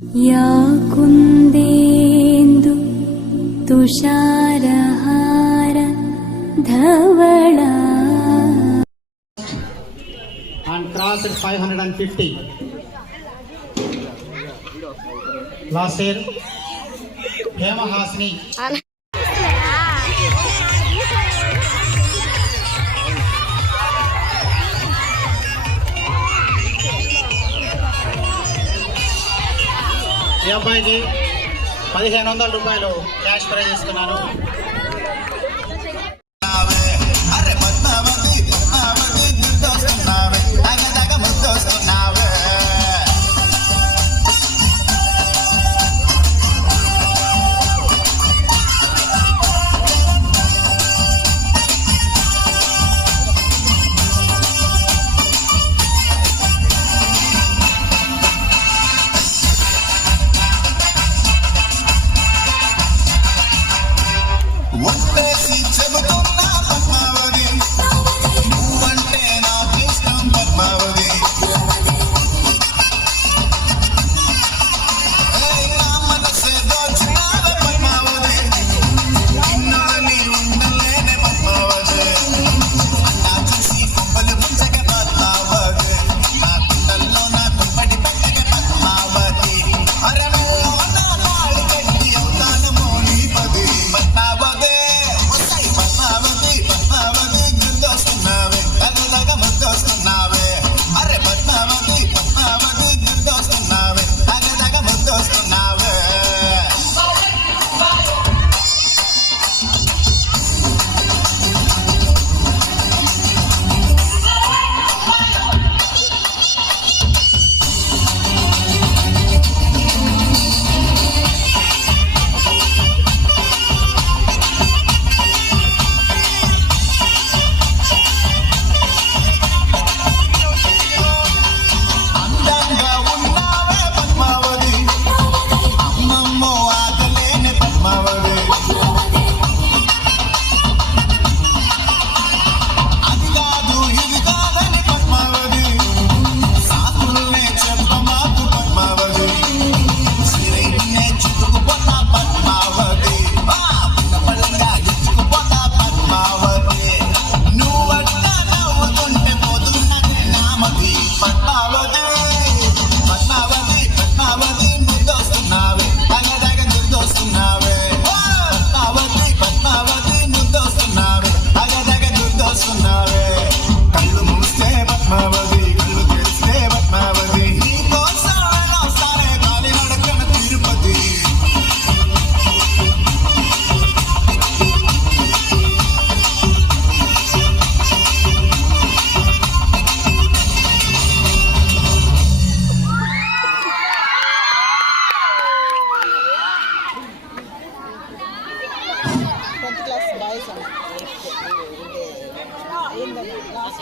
या कुन्देन्दु तुषारहार धवला and crossed 550. Last year, Hema Hasni. ఈ అబ్బాయికి 1500 రూపాయలు క్యాష్ ప్రైజ్ ఇస్తున్నాను.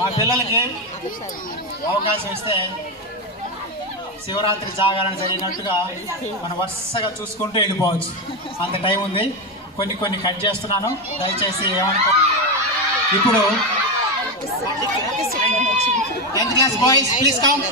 మా పిల్లలకి అవకాశం ఇస్తే శివరాత్రి జాగరణ జరిగినట్టుగా మనం వరుసగా చూసుకుంటూ వెళ్ళిపోవచ్చు. అంత టైం ఉంది. కొన్ని కట్ చేస్తున్నాను, దయచేసి ఏమనుకో. ఇప్పుడు 10th class boys please come.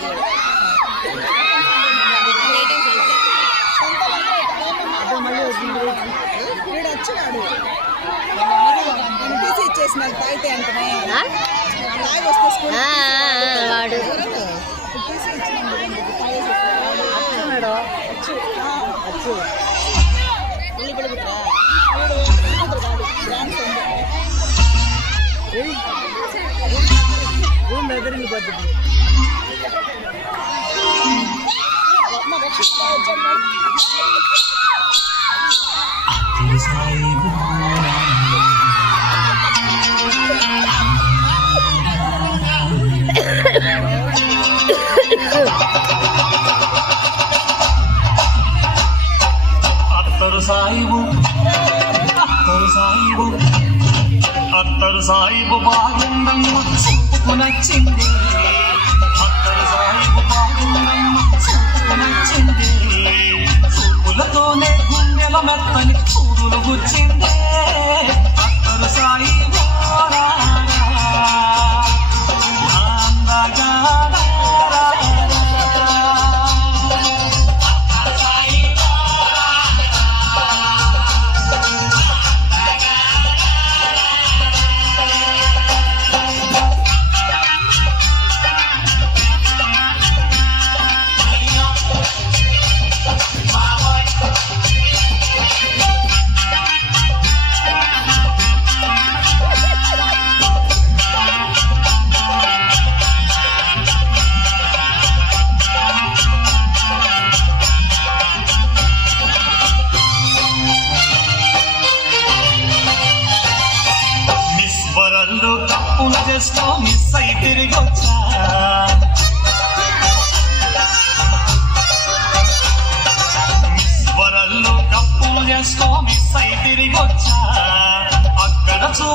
అత్తరు సాయిబు బాగుందమ్మ చూపుకు నచ్చింది. అత్తరు సాయిబు బాగుందమ్మ చూపుకు నచ్చింది. చూపులతోనే గుండెల మెత్తని చూడులు గుచ్చిందే. అత్తరు సాయిబు అందగా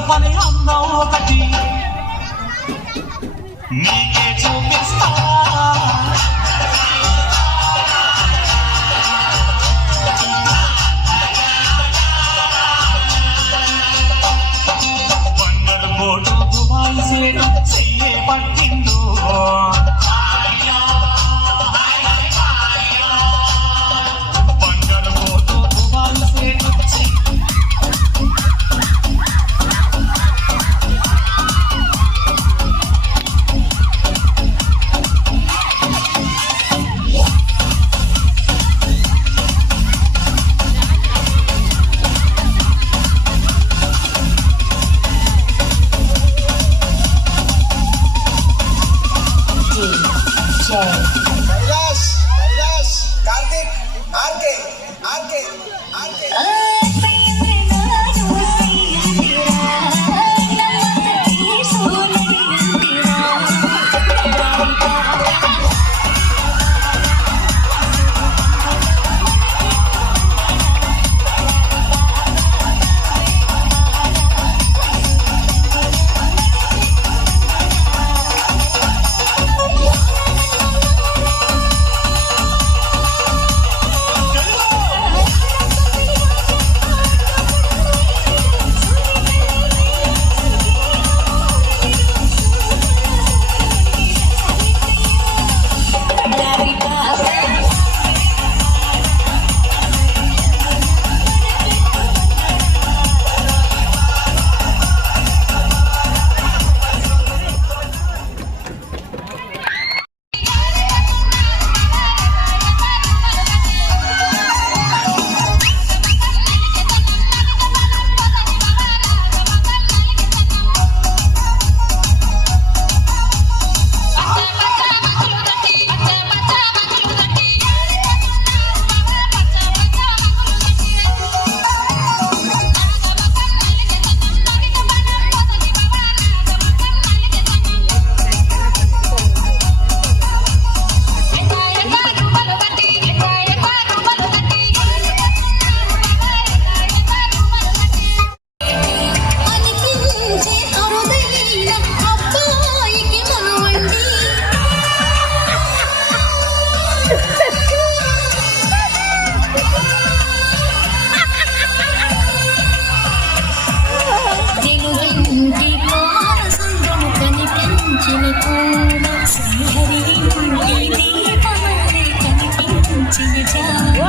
చూపని అందం ఒకటి నీకే చూపిస్తా బంగారు బోటు దుబాయ్ సేటు చెయ్యే పట్టిందో బంగారు బోటు దుబాయ్ సేటు Kailash Kailash Kartik R K R K R K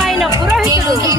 ఆయన పురోహితుడు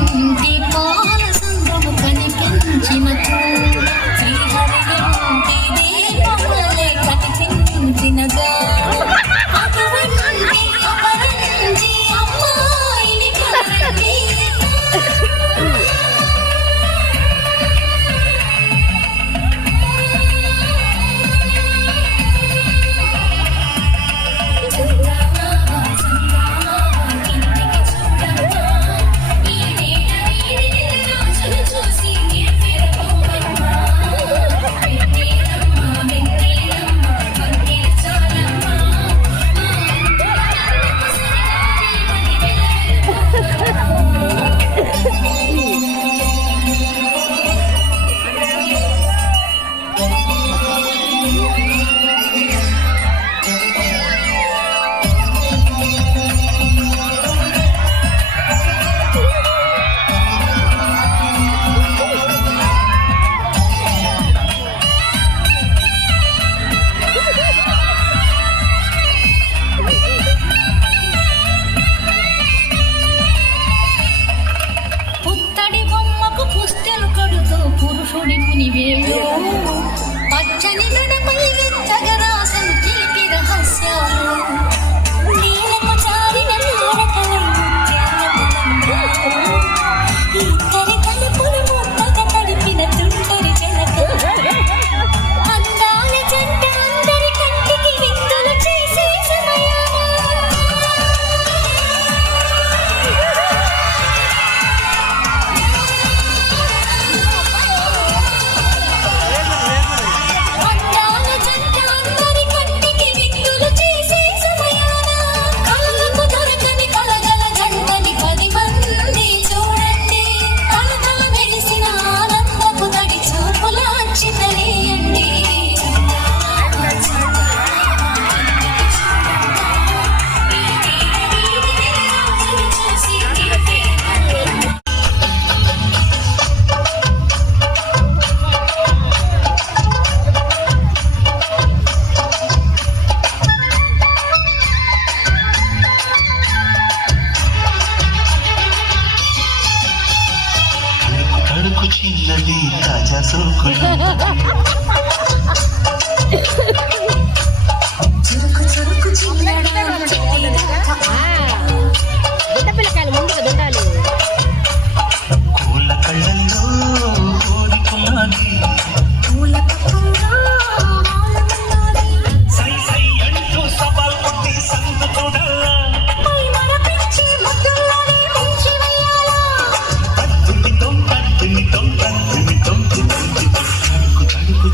పచ్చని గడపై ఎత్తగరాసను చిలిపి రహస్యాలు నీలకు చారిన నారకలై ఇద్దరి తలుపులు ముద్దగా తడిపిన తుంటరి జలక అందాల జంట అందరి కంటికి విందులు చేసే సమయాన అందాల జంట అందరి కంటికి విందులు చేసే సమయాన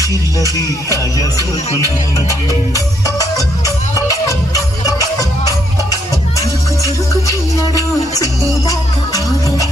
చిన్నది తాజా సోకున్నది చురుకు చురుకు చిన్నడు చుట్టేదాకా ఆగడు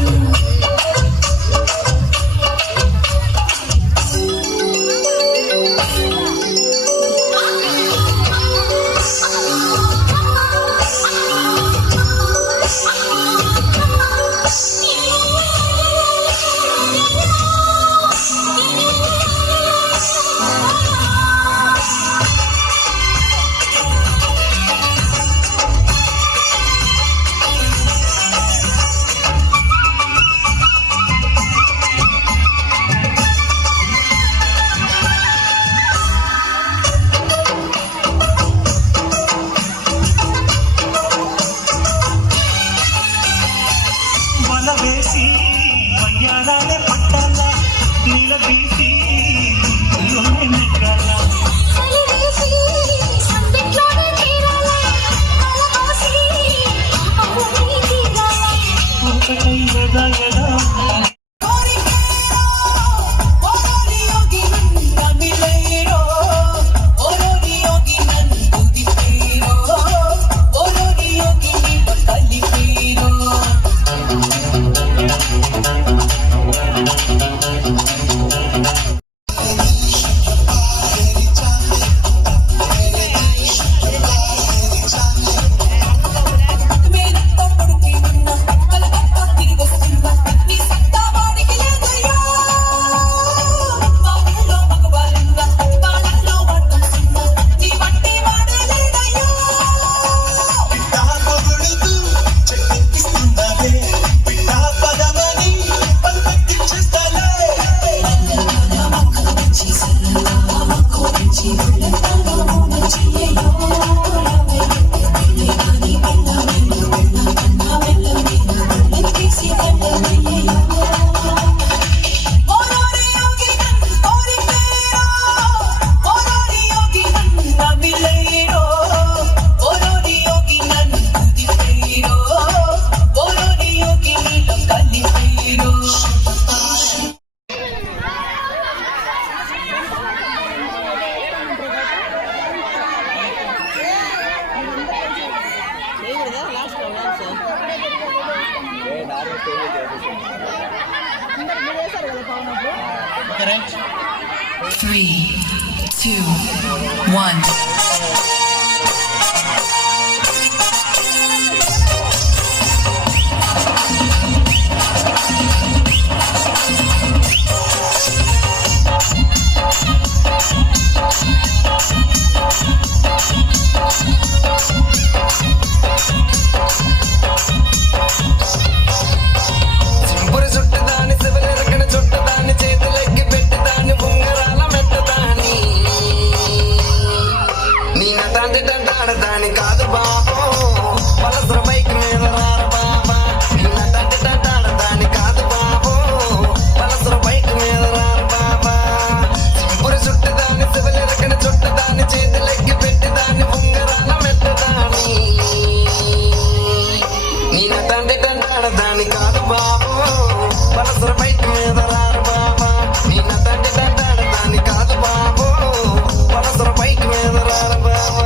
వల వేసి వయ్యారాలే పట్టాల నిలబీసి నిగ్గాల చలివేసి సందిట్లోనే తీరాలి అలవాసి అప్పుడే తీరాలి ఒకటై ఎదా ఎదా ఓకే రైట్ 3, 2, 1. సింపురు చుట్టదాని శివలిరకన చుట్టదాని చేతులెక్కి పెట్టదాని ఉంగరాల మెట్టదాని నీ నటాంటి దంటాడదాని కాదు బాబో పలసర బైక్ మీద రార బాబా నీ నటాంటి దంటాడదాని కాదు బాబో పలసర బైక్ మీద రార బాబా సింపురు చుట్టదాని శివలిరకన చుట్టదాని చేతులెక్కి పెట్టదాని ఉంగరాల మెట్టదాని నీ నటాంటి దంటాడదాని కాదు బాబో పలసర బైక్ మీద రారు బాబా నీ నటాంటి దంటాడదాని కాదు బాబో పలసర బైక్ మీద రారు బాబా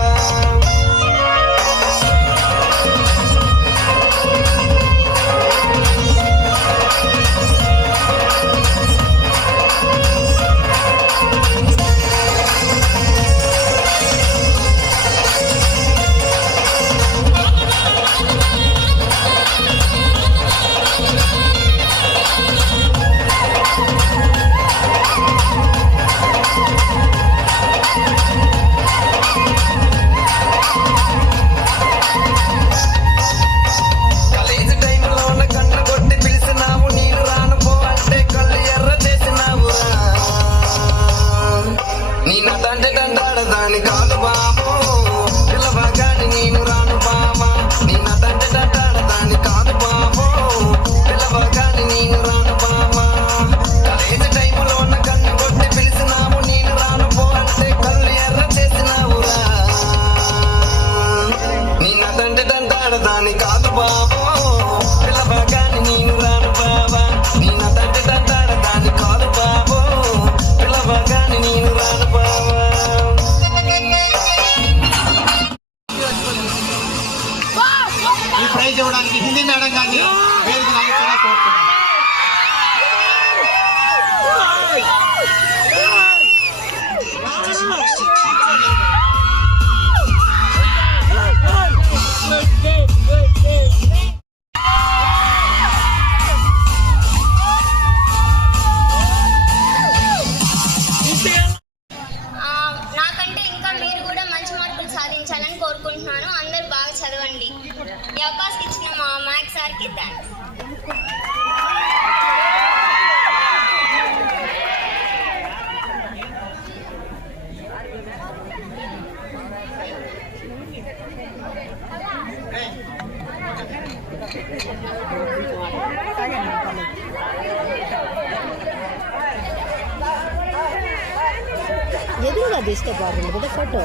ఎదురుగా తీస్తే బాగుంది కదా ఫోటో.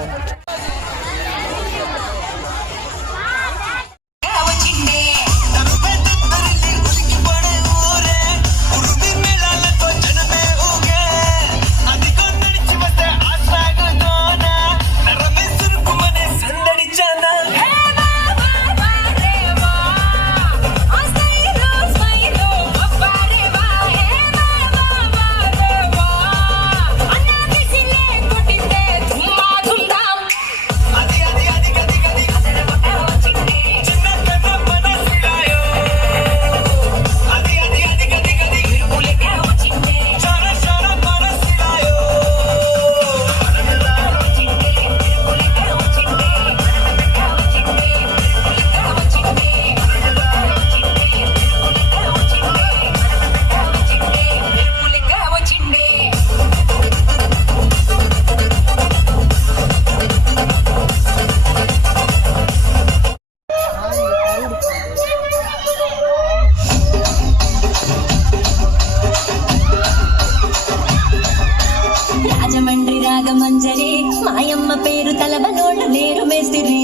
రాజమండ్రి రాగమంజరి మాయమ్మ పేరు తలబనోళ్ళు లేరు మేస్తిరి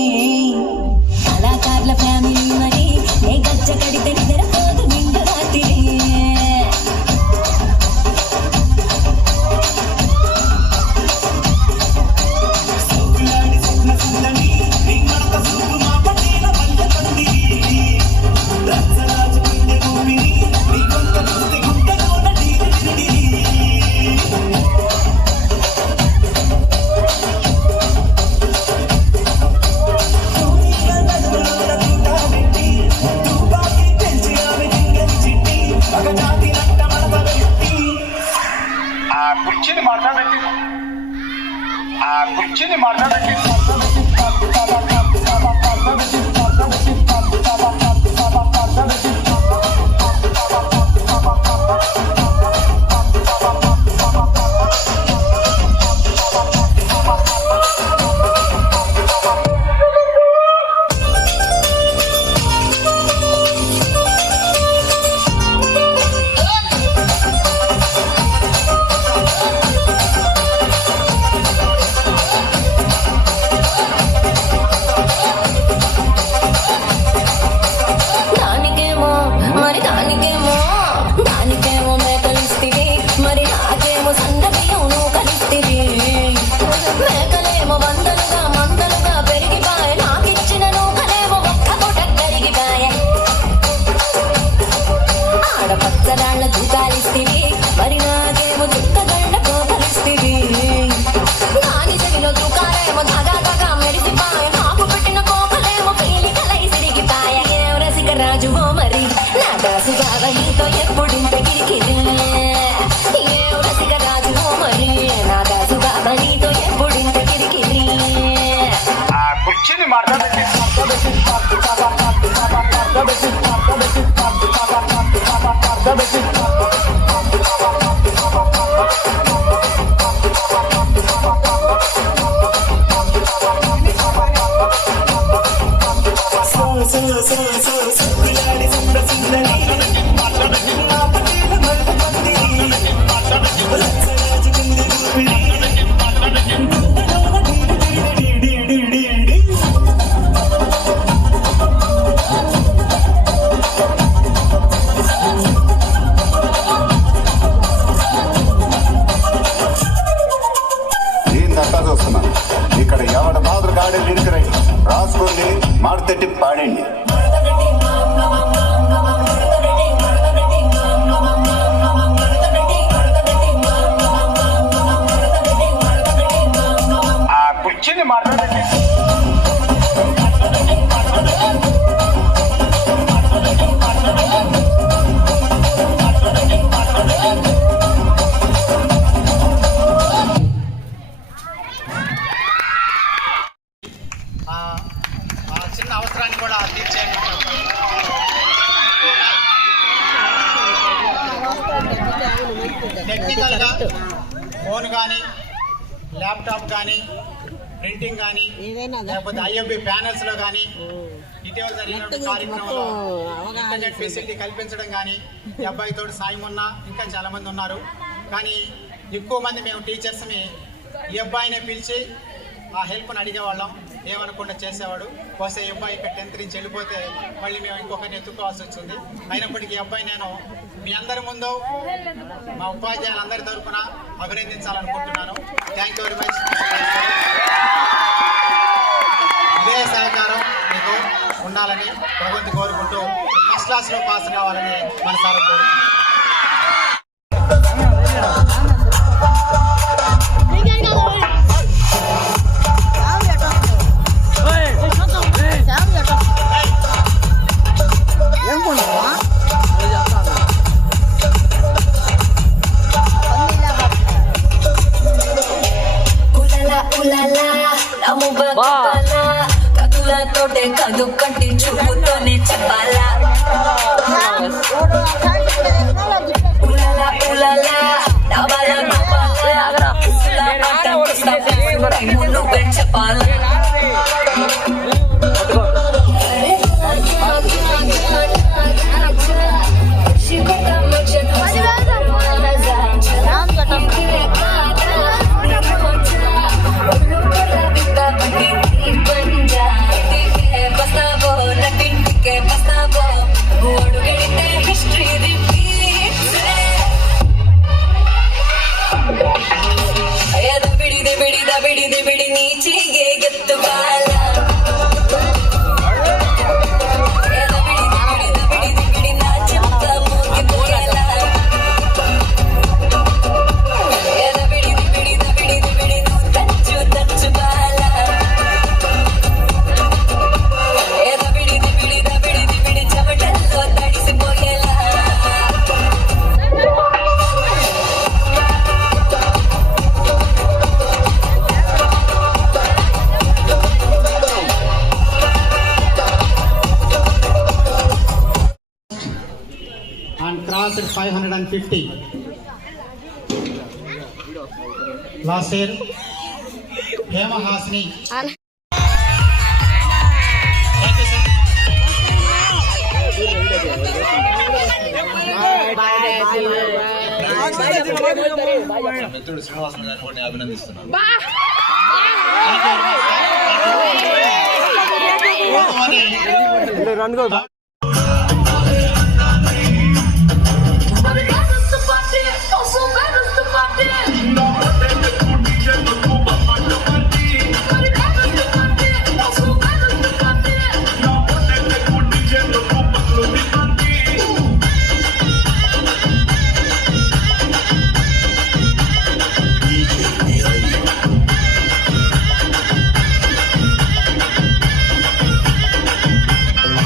కళాకారుల ఫ్యామిలీ మరి నే గజ్జ కడితే నిద్రపోదు నిండు రాత్రి కుర్చీని మాట్లాడండి. ఇక్కడ ఎవడ మాదిరి గాడి లిరిక్ రాసుకోండి, మాడతెట్టి పాడండి. ఆ కుర్చీని మాట్లాడండి. చిన్న అవసరాన్ని కూడా తీర్చేయండి. టెక్నికల్గా ఫోన్ కానీ ల్యాప్టాప్ కానీ ప్రింటింగ్ కానీ ఏదైనా లేకపోతే ఐఎంబి ప్యానెల్స్ లో కానీ ఇటీవల జరిగిన కార్యక్రమంలో ఇంటర్నెట్ ఫెసిలిటీ కల్పించడం కానీ ఈ అబ్బాయితో సాయం ఉన్నా ఇంకా చాలా మంది ఉన్నారు. కానీ ఎక్కువ మంది మేము టీచర్స్ని ఈ అబ్బాయినే పిలిచి ఆ హెల్ప్ని అడిగేవాళ్ళం, ఏమనకుండా చేసేవాడు. బహుశా ఈ అబ్బాయి ఇక్కడ 10th నుంచి వెళ్ళిపోతే మళ్ళీ మేము ఇంకొకరిని ఎత్తుకోవాల్సి వచ్చింది. అయినప్పటికీ ఈ అబ్బాయి నేను మీ అందరి ముందు మా ఉపాధ్యాయులందరి తరఫున అభినందించాలనుకుంటున్నాను. Thank you very much. ఇదే సహకారం మీకు ఉండాలని భగవంతు కోరుకుంటూ ఫస్ట్ క్లాస్లో పాస్ కావాలని మనసారా కోరుకుంటున్నాను. కథలతోటే కదు కంటి చూపుతోనే చెప్పాలా ఉలలా ఉలలా నవల నువ్వే చెప్పాలా ಬಿಡಿ ನೀಚಿಗೆ ಗೆತ್ತುಗಾಲ ಬಿಡಿ ನಾಚಿಪ್ಪ ಮೂಗಿ ಬುಗಲ ಬಿಡಿ ನೂ ತಚ್ಚು ಬಾಲ ಬಿಡಿ ಚಮಟಲ್ಲೋ ತಡಿಸಿపోయేలా and crossed 550. Last year, Hema Hasni. Thank you, sir. మిత్రుడు శ్రీనివాసన్ గారిని కూడా అభినందిస్తున్నాను.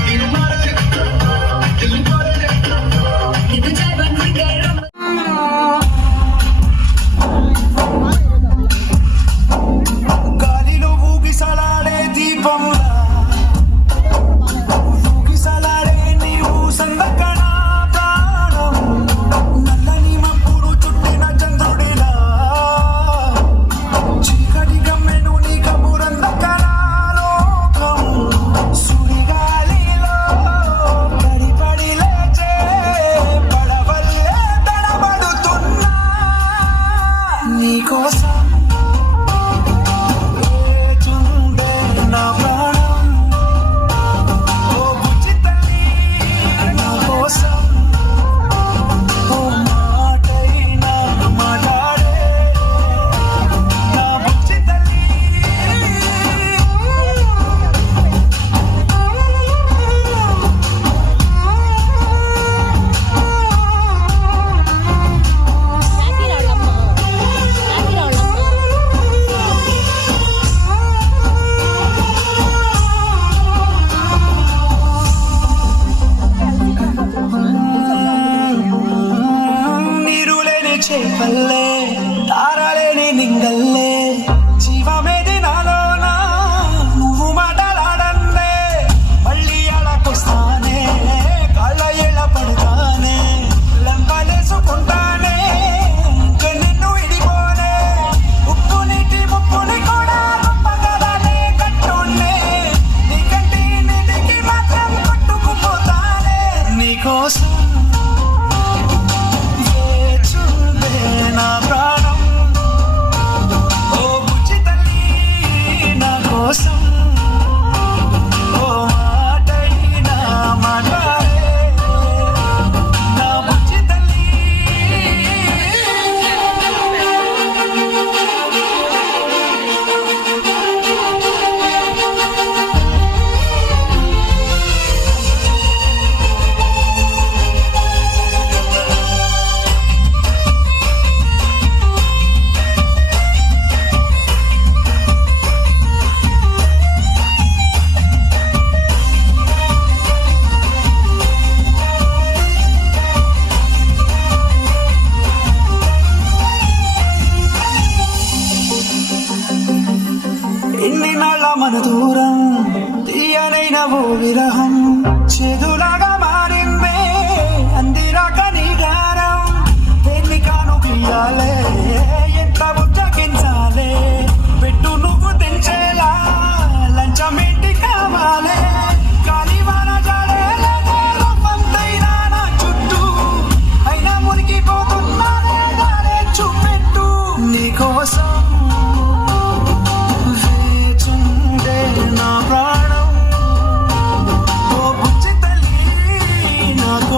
You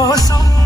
కోసం